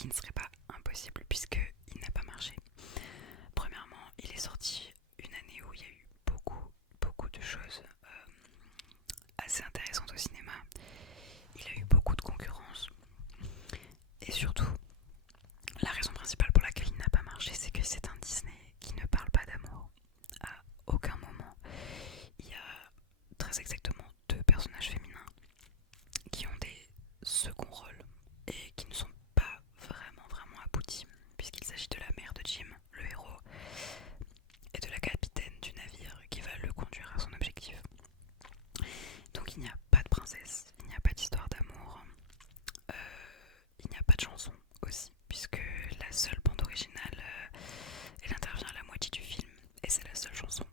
qui ne serait pas impossible puisqu'il n'a pas marché. Premièrement, il est sorti une année où il y a eu beaucoup de choses assez intéressantes au cinéma. Il a eu beaucoup de concurrence. Et surtout, la raison principale pour laquelle il n'a pas marché, c'est que c'est un Disney qui ne parle pas d'amour. À aucun moment, il y a très exactement deux personnages féminins qui ont des seconds rôles et qui ne sont pas vraiment aboutis, puisqu'il s'agit de la mère de Jim, le héros, et de la capitaine du navire qui va le conduire à son objectif. Donc il n'y a pas de princesse, il n'y a pas d'histoire d'amour, euh, il n'y a pas de chanson aussi, puisque la seule bande originale, elle intervient à la moitié du film, et c'est la seule chanson.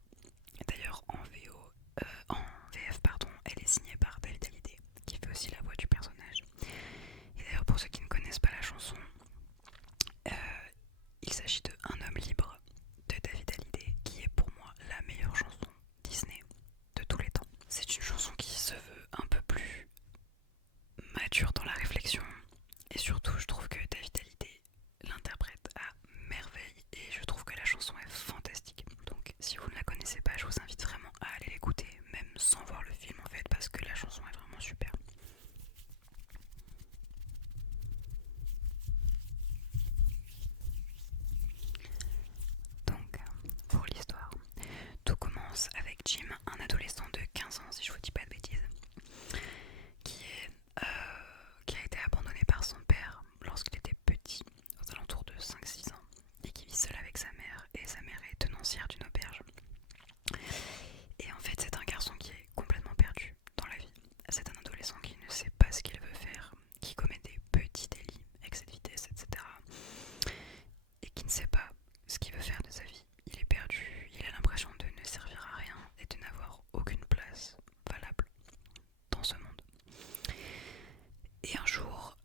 Et d'ailleurs en VF pardon, elle est signée par David Hallyday, qui fait aussi la voix du personnage. Et d'ailleurs pour ceux qui ne connaissent pas la chanson, euh, il s'agit de Un homme libre de David Hallyday, qui est pour moi la meilleure chanson Disney de tous les temps. C'est une chanson qui se veut un peu plus mature dans la réflexion, et surtout je trouve que David Hallyday l'interprète à merveille, et je trouve que la chanson est fantastique. Donc si vous ne la connaissez pas, je vous invite vraiment à aller l'écouter, même sans voir le film en fait, parce que la chanson est vraiment super. Donc pour l'histoire, tout commence avec Jim, un adolescent de 15 ans si je vous dis pas de bêtises, qui, est, qui a été abandonné par son père lorsqu'il était petit, aux alentours de 5-6 ans, et qui vit seul avec sa mère, et sa mère est tenancière d'une auberge. Et en fait, c'est un garçon qui est complètement perdu dans la vie. C'est un adolescent qui ne sait pas ce qu'il veut faire, qui commet des petits délits, excès de vitesse, etc. Et qui ne sait pas ce qu'il veut faire de sa vie. Il est perdu, il a l'impression de ne servir à rien et de n'avoir aucune place valable dans ce monde. Et un jour,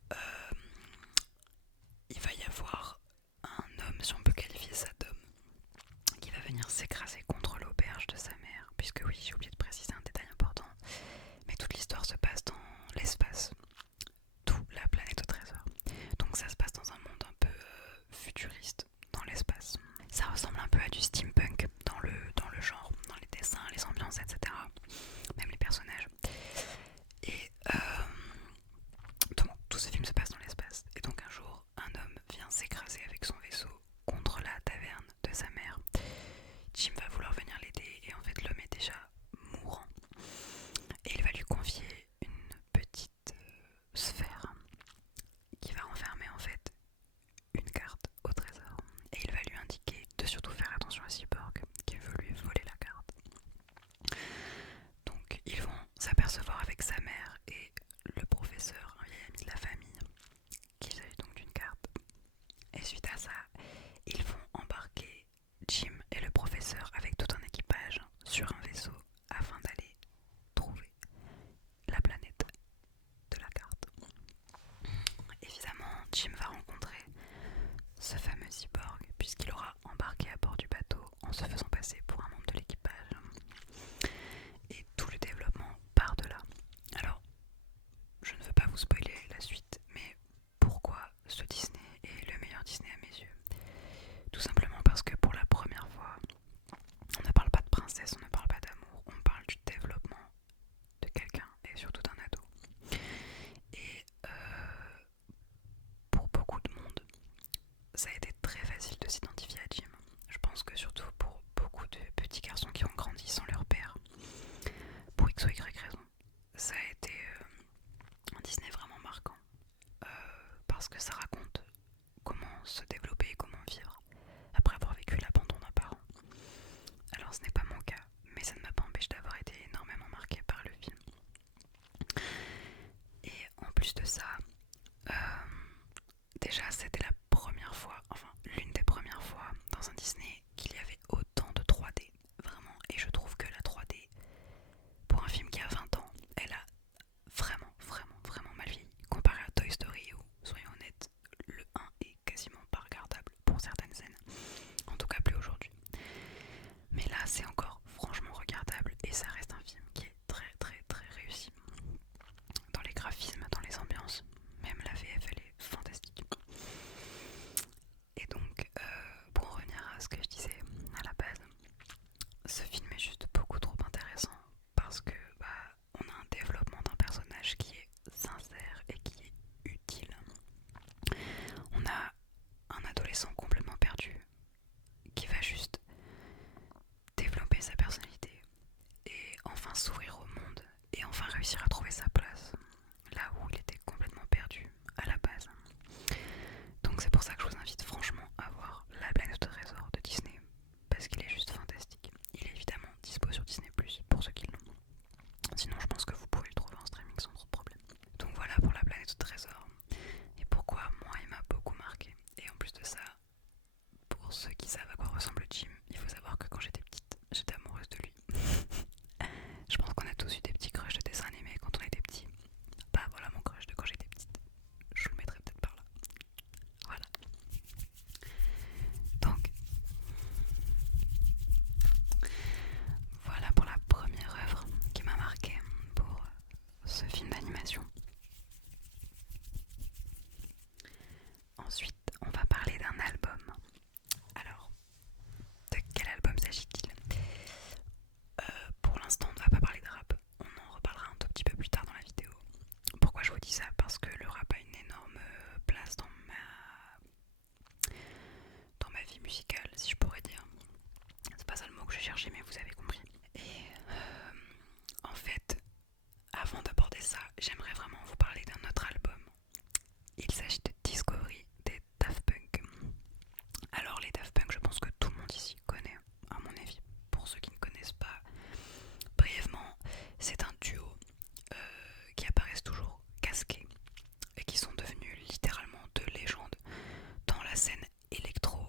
il va y avoir un homme, si on peut qualifier ça d'homme, qui va venir s'écraser contre l'auberge de sa mère, puisque oui, j'ai oublié de préciser un détail important, mais toute l'histoire se passe dans l'espace, d'où la planète au trésor. Donc ça se passe dans un monde un peu futuriste, dans l'espace. Ça ressemble un peu à du steampunk dans le genre, dans les dessins, les ambiances, etc. Même les personnages. Et donc tout ce film se passe dans l'espace. Et donc un jour, un homme vient s'écraser avec son vaisseau contre la taverne de sa mère. Jim va vouloir venir l'aider et en fait l'homme est déjà mourant. Et il va lui confier une petite sphère qui va renfermer en fait une carte au trésor. Et il va lui indiquer de surtout faire attention à Cyborg qui veut lui voler la carte. Donc ils vont s'apercevoir avec sa mère et le professeur, un vieil ami de la famille, qu'il s'agit donc d'une carte. Et suite à ça, ils vont embarquer Jim et le professeur avec tout un équipage sur un vaisseau afin d'aller trouver la planète de la carte. Évidemment, Jim va rencontrer ce fameux cyborg puisqu'il aura embarqué à bord du bateau en se faisant passer pour un membre de l'équipage. Et tout le développement part de là. Alors, je ne veux pas vous spoiler la suite, mais pourquoi ce Disney est le meilleur Disney à mes yeux? Tout simplement parce que pour la première fois, on ne parle pas de princesse, on ne parle pas d'amour, on parle du développement de quelqu'un et surtout d'un ado. Et pour beaucoup de monde, ça a été très facile de s'identifier à Jim. Je pense que surtout pour beaucoup de petits garçons qui ont grandi sans leur père, pour X ou Y raison, ça a été un Disney vraiment marquant. Parce que ça raconte comment se développer et comment vivre après avoir vécu l'abandon d'un parent. Alors ce n'est pas mon cas, mais ça ne m'a pas empêché d'avoir été énormément marqué par le film. Et en plus de ça, euh, déjà c'était la première fois, enfin l'une des premières fois dans un Disney qu'il y avait autant de 3D, vraiment. Et je trouve que la 3D, pour un film qui a 20 ans, elle a vraiment mal vieilli. Comparé à Toy Story où, soyons honnêtes, le 1 est quasiment pas regardable pour certaines scènes. En tout cas plus aujourd'hui. Mais là c'est encore franchement regardable et ça reste un film qui est très réussi. Dans les graphismes, dans les ambiances, même la VF elle est fantastique. c'est pour ça que je vous invite franchement à voir La planète au trésor de Disney, parce qu'il est juste fantastique. Il est évidemment dispo sur Disney+, pour ceux qui l'ont. Sinon je pense que vous pouvez le trouver en streaming sans trop de problème. Donc voilà pour La planète au trésor. Et pourquoi moi il m'a beaucoup marqué. Et en plus de ça, pour ceux qui savent à quoi ressemble Jim, il faut savoir que quand j'étais petite, j'étais amoureuse de lui. Je pense qu'on a tous eu des petits crushs de dessins animés quand on était petit. Bah voilà mon crush de quand j'étais petite. Je le mettrai peut-être par là. Voilà. Donc voilà pour la première œuvre qui m'a marquée pour ce film d'animation. Ensuite, on va parler d'un album. Alors, de quel album s'agit-il? Pour l'instant, on ne va pas parler de rap. On en reparlera un tout petit peu plus tard dans la vidéo. Pourquoi je vous dis ça? Parce que le rap a une énorme place dans ma vie musicale, si je pourrais dire. C'est pas ça le mot que je cherchais, mais vous avez compris. Et en fait, avant d'aborder ça, j'aimerais vraiment vous parler d'un autre album. Il s'agit de Discovery des Daft Punk. Alors les Daft Punk, je pense que tout le monde ici connaît, à mon avis. Pour ceux qui ne connaissent pas, brièvement, c'est un duo qui apparaissent toujours casqués et qui sont devenus littéralement deux légendes dans la scène électro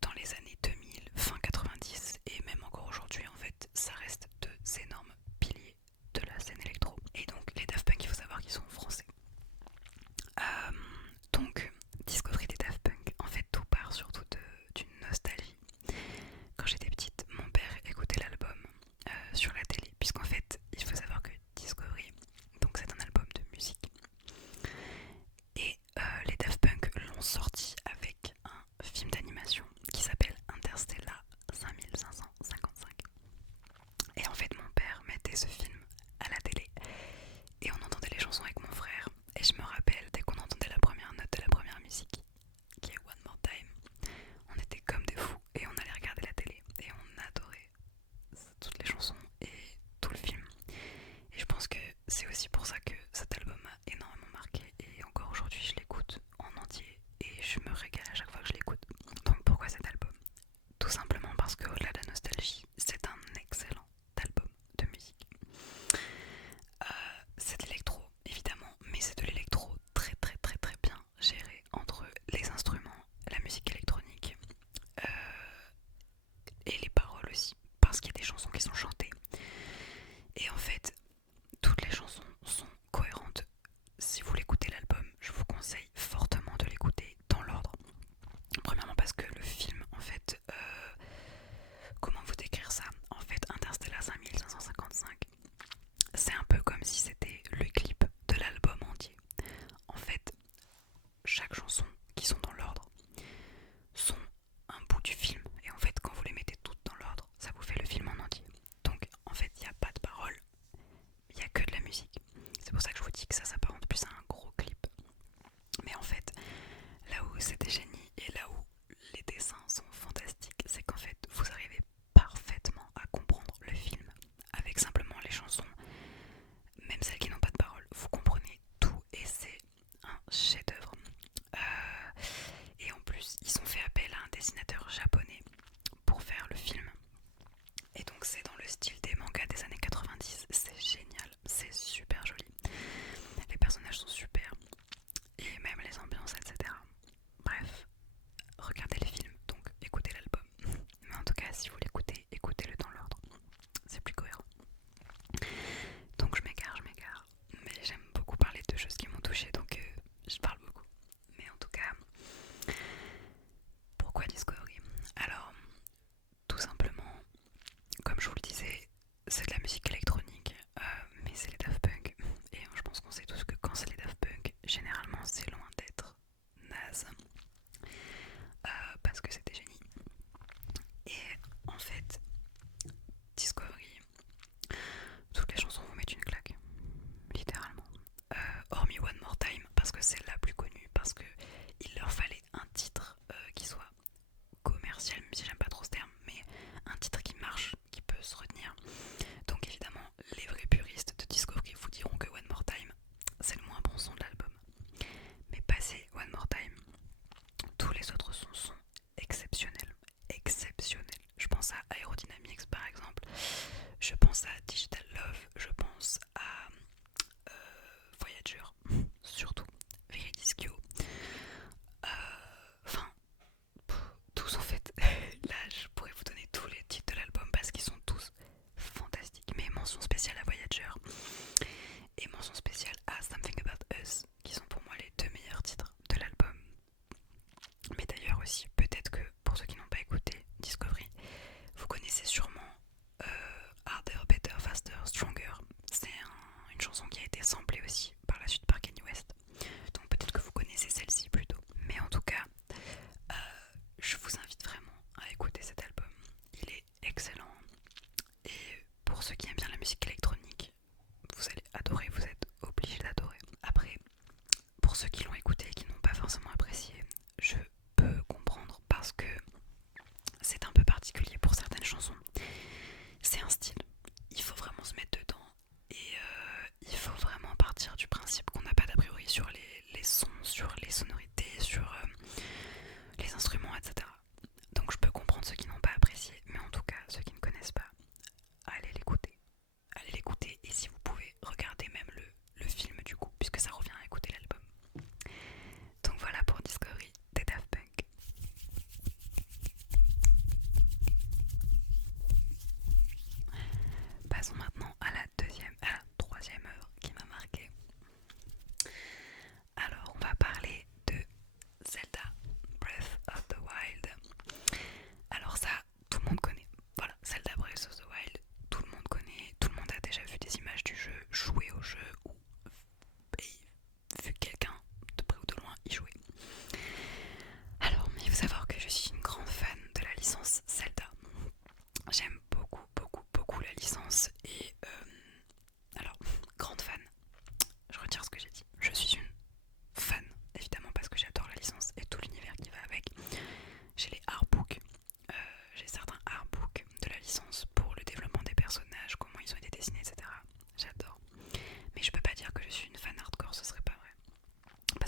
dans les années 2000, fin 90 et même encore aujourd'hui. En fait, ça reste deux énormes piliers de la scène électro. Et donc les Daft Punk, il faut savoir qu'ils sont français. Donc Discovery des Daft Punk, en fait tout part surtout d'une nostalgie. Quand j'étais petite, mon père écoutait l'album sur la télé, puisqu'en fait il faut savoir que Discovery, donc c'est un album de musique, et les Daft Punk l'ont sorti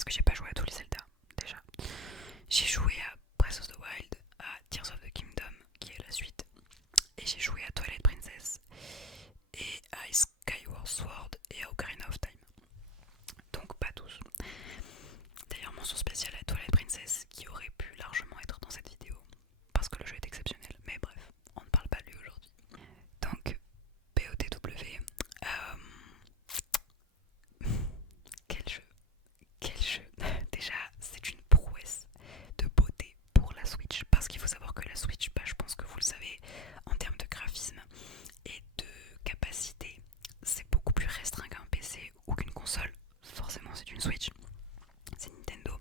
que j'ai pas joué à tous les Zelda déjà. J'ai joué à Breath of the Wild, à Tears of the Kingdom qui est la suite, et j'ai joué à Twilight Princess et à Skyward Sword et à Ocarina of Time. Donc pas tous. D'ailleurs mention spéciale à Twilight Princess qui aurait pu largement être dans cette vidéo parce que le jeu est exceptionnel, mais bref, on ne parle pas de lui aujourd'hui. Donc POTW, quel jeu, quel jeu. Déjà c'est une prouesse de beauté pour la Switch, parce qu'il faut savoir que la Switch, je pense que vous le savez, en termes de graphisme et de capacité, c'est beaucoup plus restreint qu'un PC ou qu'une console. Forcément c'est une Switch, c'est Nintendo.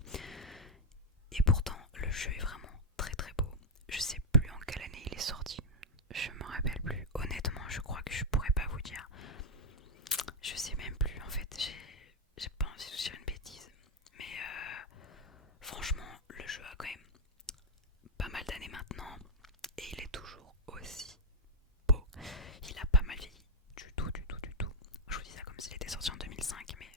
Et pourtant le jeu est vraiment très très beau. Je sais plus en quelle année il est sorti, je m'en rappelle plus. Honnêtement je crois que je pourrais pas vous dire. Je sais même plus en fait, j'ai pas envie de vous dire une bêtise. Mais franchement le jeu a quand même pas mal d'années maintenant et il est toujours aussi beau. Il a pas mal vieilli, du tout, du tout, du tout. Je vous dis ça comme s'il était sorti en 2005, mais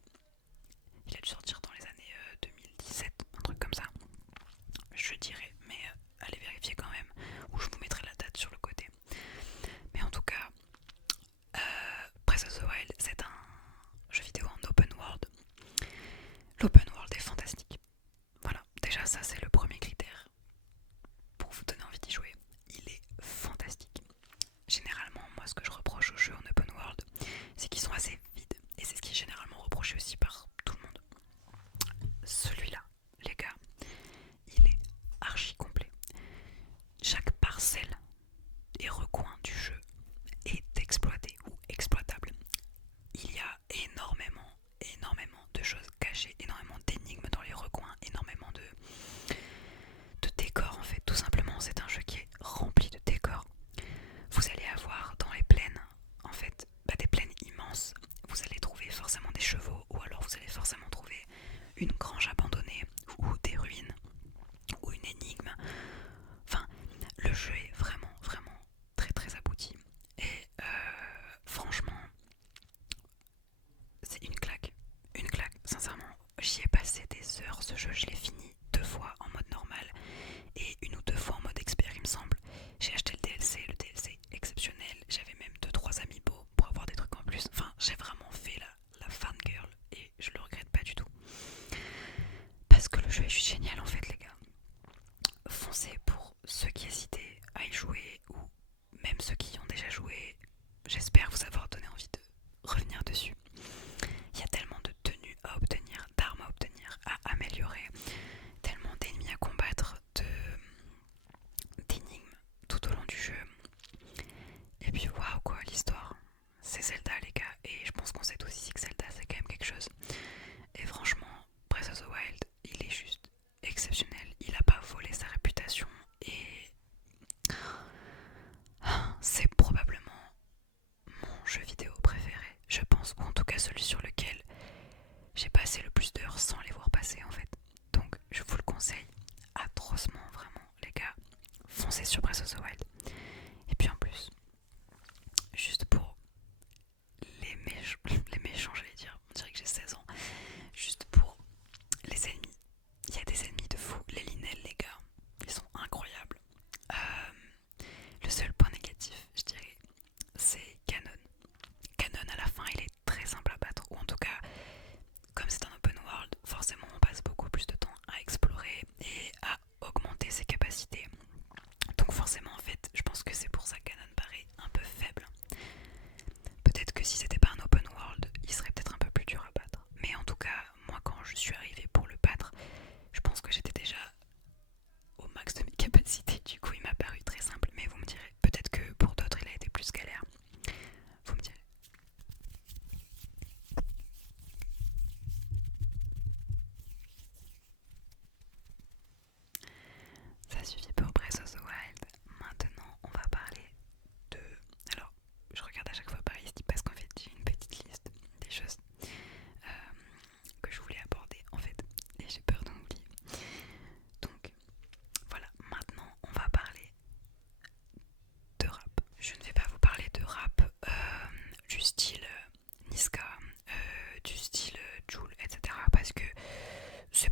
il a dû sortir dans les années 2017, un truc comme ça. Je dirais, mais allez vérifier quand même, ou je vous mettrai la date sur le côté. Mais en tout cas, Breath of the Wild, c'est un jeu vidéo en open world. L'open world est fantastique. Voilà, déjà ça c'est le premier critère pour vous donner envie d'y jouer. Il est fantastique. Généralement, moi ce que je reproche aux jeux en open world, c'est qu'ils sont assez vides. Et c'est ce qui est généralement reproché aussi par tout le monde. Celui-là, les gars, il est archi complet. Chaque parcelle et recoin du jeu est exploité ou exploitable. Il y a énormément de choses cachées, énormément d'énigmes dans les recoins, énormément de décors en fait. Tout simplement, c'est un jeu qui est rempli de décors. Vous allez avoir dans les plaines, en fait, des plaines immenses. Vous allez trouver forcément des chevaux, ou alors vous allez forcément trouver une grange abandonnée, ou des ruines, ou une énigme. Enfin, le jeu est vraiment très très abouti. Et franchement, c'est une claque. Une claque, sincèrement. J'y ai passé des heures, ce jeu, je l'ai fini 2 fois en mode normal et 1 ou 2 fois en mode expert, il me semble. J'ai acheté le DLC exceptionnel. J'avais même 2-3 amiibo pour avoir des trucs en plus. Enfin, j'ai vraiment fait la fangirl et je le regrette pas du tout. Parce que le jeu est juste génial en fait, les gars. Foncez pour ceux qui hésitaient à y jouer ou même ceux qui y ont déjà joué. J'espère vous avoir donné envie de revenir dessus. Il y a tellement de tenues à obtenir, d'armes à obtenir, à améliorer, tellement d'ennemis à combattre, d'énigmes tout au long du jeu. Et puis waouh quoi, l'histoire. C'est Zelda les gars, et je pense qu'on sait tous ici que Zelda c'est quand même quelque chose. Et franchement, Breath of the Wild, il est juste exceptionnel. Il a pas volé sa réputation et c'est probablement mon jeu vidéo préféré, je pense, ou en tout cas celui sur lequel j'ai passé le plus d'heures sans les voir passer en fait. Donc je vous le conseille atrocement, vraiment les gars. Foncez sur Breath of the Wild. Et puis en plus, juste pour les méchants j'allais dire, on dirait que j'ai 16 ans. Juste pour les ennemis, il y a des ennemis de fou. Les Linel les gars, ils sont incroyables. Le seul point négatif, je dirais, c'est Ganon. Ganon à la fin il est très simple à battre, ou en tout cas comme c'est un open world, forcément on passe beaucoup plus de temps à explorer et à augmenter ses capacités. Donc forcément en fait, je pense que c'est pour ça que Ganon paraît un peu faible. Peut-être que si c'était pas un open world, il serait peut-être un peu plus dur à battre. Mais en tout cas, moi quand je suis arrivée pour le battre, je pense que j'étais déjà au max de mes capacités. Du coup il m'a paru très simple, mais vous me direz, peut-être que pour d'autres il a été plus galère. Vous me direz. Ça suffit pour Breath of the Wild. Maintenant, on va parler de... Alors, je regarde à chaque fois par ici parce qu'en fait, j'ai une petite liste des choses que je voulais aborder en fait. Et j'ai peur d'en oublier. Donc, voilà. Maintenant, on va parler de rap. Je ne vais pas vous parler de rap du style Niska, du style Jul, etc. Parce que c'est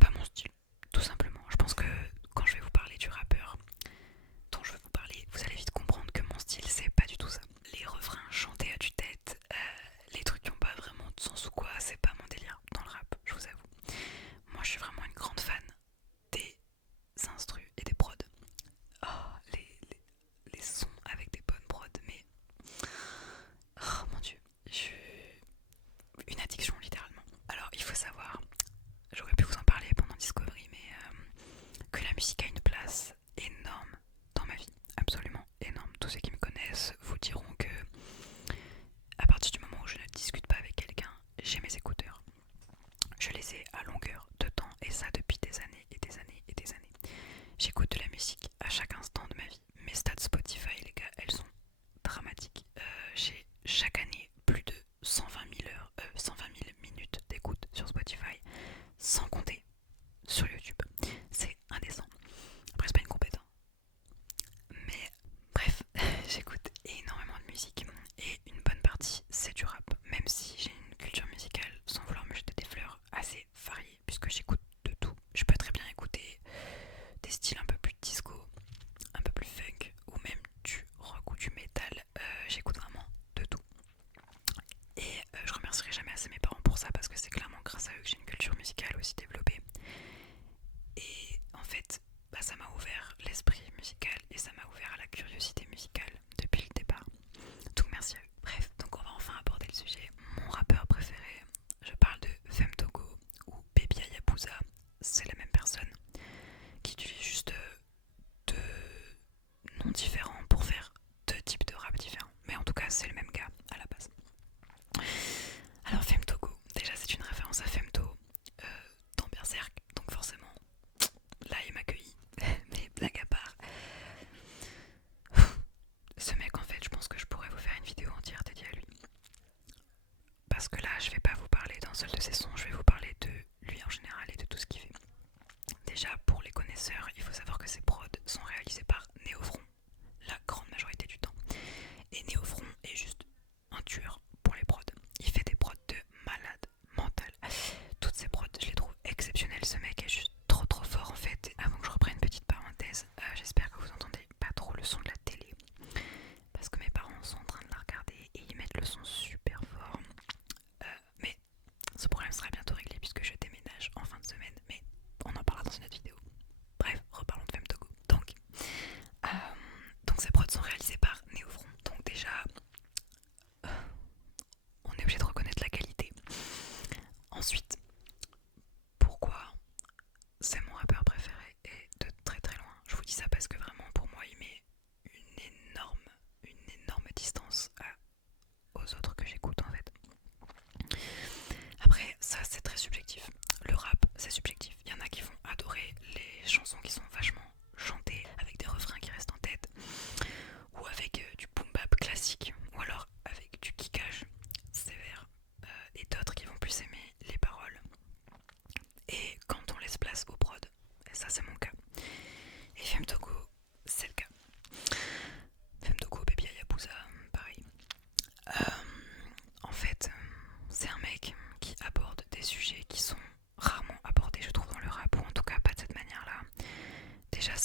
musique a une place énorme dans ma vie, absolument énorme. Tous ceux qui me connaissent vous diront que à partir du moment où je ne discute pas avec quelqu'un, j'ai mes écouteurs. Je les ai à longueur de temps et ça depuis des années et des années et des années. J'écoute de la musique à chaque instant de ma vie. Mes stats Spotify, les gars, elles sont dramatiques. J'ai chaque année plus de 120 000 minutes d'écoute sur Spotify, sans compter sur YouTube. C'est indécent. Après, c'est pas une compétence. Mais bref, j'écoute énormément de musique et une bonne partie c'est du rap, même si j'ai une culture musicale, sans vouloir me jeter des fleurs, assez variée, puisque j'écoute de tout. Je peux très bien écouter des styles un peu plus disco, un peu plus funk, ou même du rock ou du métal. J'écoute vraiment de tout. Et je remercierai jamais assez mes parents pour ça, parce que c'est clairement grâce à eux que j'ai une culture musicale aussi développée. Et en fait, ça m'a ouvert l'esprit musical et ça m'a ouvert à la curiosité musicale depuis le départ. Donc merci à eux. Bref, donc on va enfin aborder le sujet. Mon rappeur préféré, je parle de Femtogo ou Baby Ayabusa. C'est la même personne qui utilise juste deux noms différents pour faire deux types de rap différents. Mais en tout cas, c'est le même gars à la base. Alors Femtogo, déjà c'est une référence à Femto dans Berserk, donc forcément là il m'accueille. Mais blague à part, ce mec en fait je pense que je pourrais vous faire une vidéo entière dédiée à lui. Parce que là je vais pas vous parler d'un seul de ses sons, je vais vous parler de lui en général et de tout ce qu'il fait. Déjà pour les connaisseurs, il faut savoir que ses prods sont réalisés par Néofront la grande majorité du temps. Et Néofront est juste un tueur pour les prods. Il fait des prods de malade mental. Toutes ces prods, je les trouve exceptionnelles. Ce mec est juste trop fort en fait. Avant que je reprenne une petite parenthèse, j'espère que vous entendez pas trop le son de la télé. Parce que mes parents sont en train de la regarder et ils mettent le son super fort. Mais ce problème sera bientôt réglé puisque je déménage en fin de semaine. Mais on en parlera dans une autre vidéo. Bref, reparlons de Femtogo. Donc ces prods sont réalisés par Néofront. Donc déjà, on est obligé de reconnaître la qualité. Ensuite, pourquoi c'est mon rappeur préféré et de très loin. Je vous dis ça parce que vraiment pour moi il met une énorme distance aux autres que j'écoute en fait. Après ça c'est très subjectif. Le rap c'est subjectif. Il y en a qui vont adorer les chansons qui sont vachement chantées avec des refrains qui restent en tête, ou avec du boom bap classique, ou alors avec du kickage sévère, et d'autres qui vont plus aimer les paroles. Et quand on laisse place au prod, et ça c'est mon cas. Et Femtogo, c'est le cas. Femtogo, Baby Ayabusa, pareil. En fait, c'est un mec qui aborde des sujets qui sont rarement abordés, je trouve, dans le rap, ou en tout cas pas de cette manière-là. Déjà,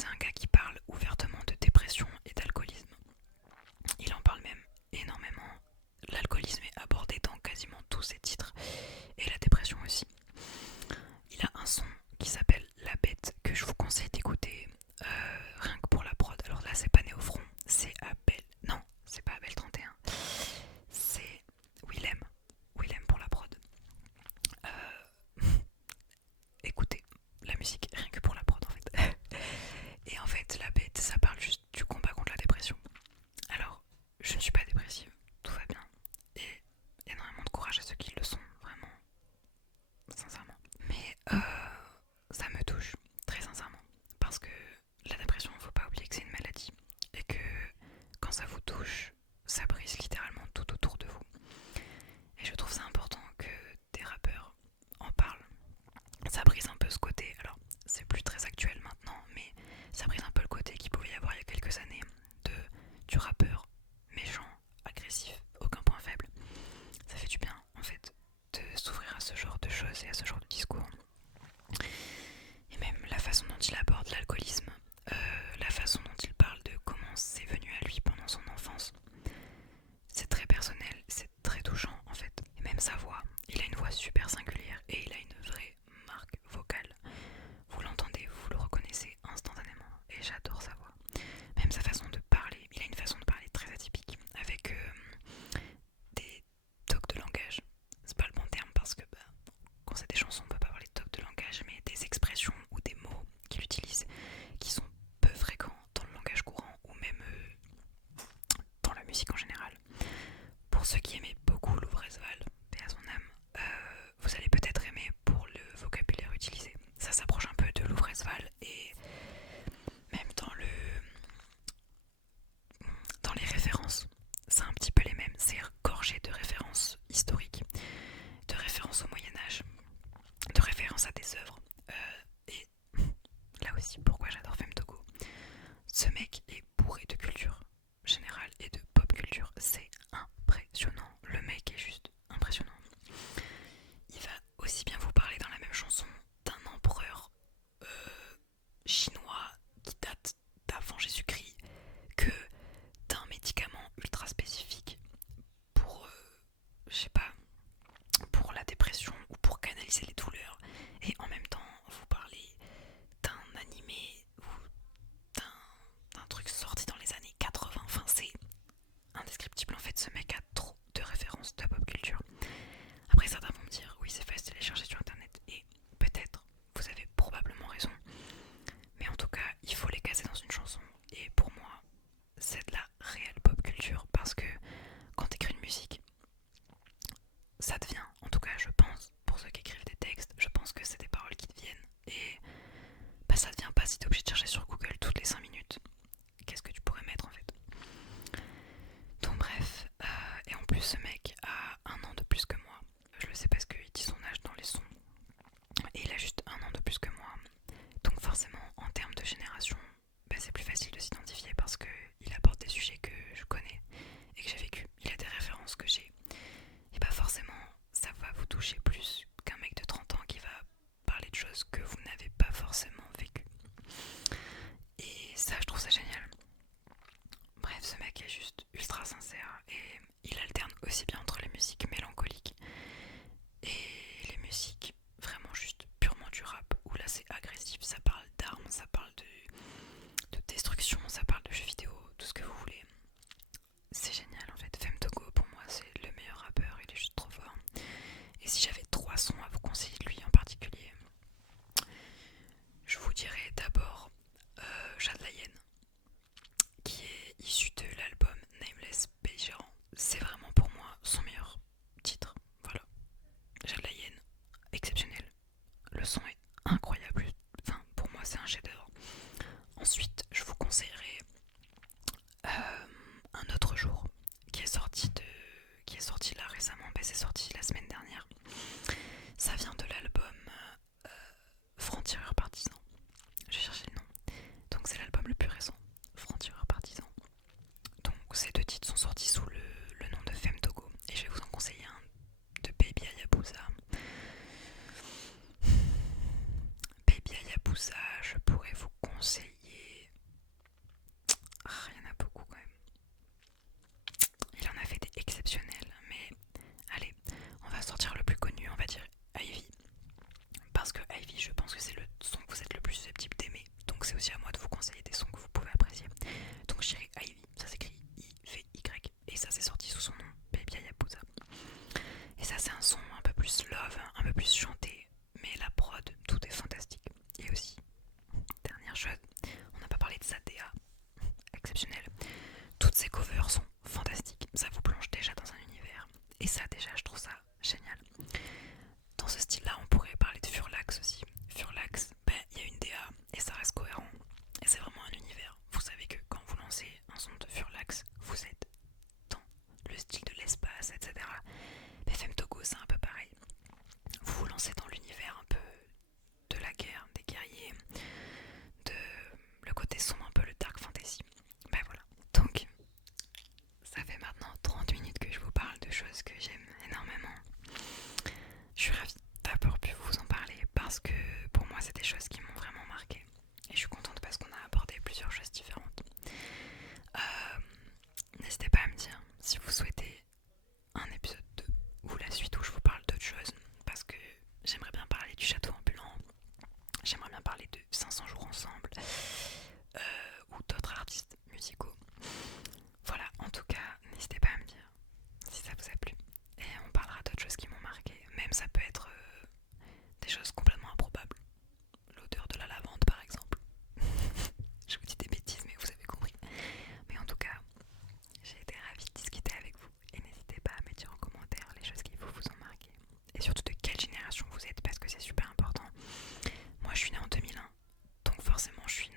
aussi pourquoi j'adore Femtogo. Ce mec est bourré de culture générale et de pop culture, c'est impressionnant. Le mec est juste impressionnant. Il va aussi bien vous parler dans la même chanson d'un empereur chinois qui date d'avant Jésus-Christ que d'un médicament ultra spécifique pour, je sais pas, pour la dépression ou pour canaliser les douleurs. Et en même temps, vous parlez d'un animé ou d'un truc sorti dans les années 80. Enfin, c'est indescriptible. En fait, ce mec a trop de références de pop culture. Après, certains vont me dire, oui, c'est facile de les chercher sur internet. Et peut-être, vous avez probablement raison. Mais en tout cas, il faut les caser dans une chanson. Et pour moi, c'est de la réelle pop culture. Parce que quand t'écris une musique, ça devient, en tout cas je pense, pour ceux qui écrivent des textes, je pense que c'est des paroles qui te viennent. Et bah ça devient pas si t'es obligé de chercher sur Google toutes les 5 minutes. Qu'est-ce que tu pourrais mettre en fait. Donc bref, et en plus ce mec a un an de plus que moi. Je le sais parce qu'il dit son âge dans les sons. Et il a juste un an de plus que moi. Donc forcément, en termes de génération, bah, c'est plus facile de s'identifier parce qu'il aborde des sujets que je connais et que j'ai vécu. Il a des références que j'ai. Et bah forcément, ça va vous toucher plus qu'un mec de 30 ans qui va parler de choses que vous n'avez pas forcément vécues. Et ça, je trouve ça génial. Bref, ce mec est juste ultra sincère et il alterne aussi bien entre les musiques mélancoliques et les musiques vraiment juste purement du rap, où là c'est agressif, ça parle d'armes, ça parle de destruction, ça parle de jeux vidéo, tout ce que vous voulez. C'est génial en fait. Femtogo pour moi c'est le meilleur rappeur, il est juste trop fort. Et si j'avais 3 sons à vous conseiller de lui en particulier, je vous dirais d'abord Jade la Hyène, qui est issu de l'album Nameless Belligérant. C'est vraiment pour moi son meilleur titre. Voilà. Jade la Hyène, exceptionnel. Le son est incroyable. Enfin, pour moi c'est un chef-d'œuvre. Ensuite, je vous conseillerais Un autre jour, qui est sorti là récemment. Ben, c'est sorti la semaine dernière. Ça vient de l'album Franc-Tireur Partisan. J'ai cherché le nom. Donc c'est l'album le plus récent, Franc-Tireur Partisan. Donc ces 2 titres sont sortis sous le nom de Femtogo. Et je vais vous en conseiller un de Baby Hayabusa. Baby Hayabusa, je pourrais vous conseiller... il y en a beaucoup quand même. Il en a fait des exceptionnels, mais allez, on va sortir le plus connu, on va dire Ivy. Parce que Ivy, je pense que c'est le son que vous êtes le plus susceptible d'aimer. Donc c'est aussi à moi de vous conseiller des sons que vous pouvez apprécier. Donc je dirais Ivy, ça s'écrit I-V-Y. Et ça c'est sorti sous son nom, Baby Hayabusa. Et ça c'est un son un peu plus love, un peu plus chanté. Mais la prod, tout est fantastique. Et aussi, dernière chose, on n'a pas parlé de sa DA, exceptionnelle. Toutes ses covers sont fantastiques. Ça vous plonge déjà dans un univers. Et ça déjà, je trouve ça génial. Dans ce style-là, on pourrait parler de Furlax aussi. Furlax, ben, il y a une DA et ça reste cohérent. Et c'est vraiment un univers. Vous savez que quand vous lancez un son de Furlax, vous êtes dans le style de l'espace, etc. Mais Femtogo, c'est un peu pareil. Vous vous lancez dans l'univers un peu de la guerre, des guerriers, de le côté sombre, un peu le dark fantasy. Ben voilà. Donc, ça fait maintenant 30 minutes que je vous parle de choses que j'aime énormément. Je suis ravie d'avoir pu vous en parler parce que pour moi c'est des choses qui m'ont vraiment marqué. Et je suis contente parce qu'on a abordé plusieurs choses différentes. N'hésitez pas à me dire si vous souhaitez un épisode 2 ou la suite où je vous parle d'autres choses. Parce que j'aimerais bien parler du château ambulant. J'aimerais bien parler de 500 jours ensemble. Ou d'autres artistes musicaux. Voilà, en tout cas, n'hésitez pas à me dire si ça vous a plu. Et on parlera d'autres choses qui m'ont marqué. Même ça peut être des choses complètement improbables. L'odeur de la lavande par exemple. Je vous dis des bêtises mais vous avez compris. Mais en tout cas, j'ai été ravie de discuter avec vous. Et n'hésitez pas à me dire en commentaire les choses qui vous ont marqué. Et surtout de quelle génération vous êtes parce que c'est super important. Moi je suis née en 2001. Donc forcément je suis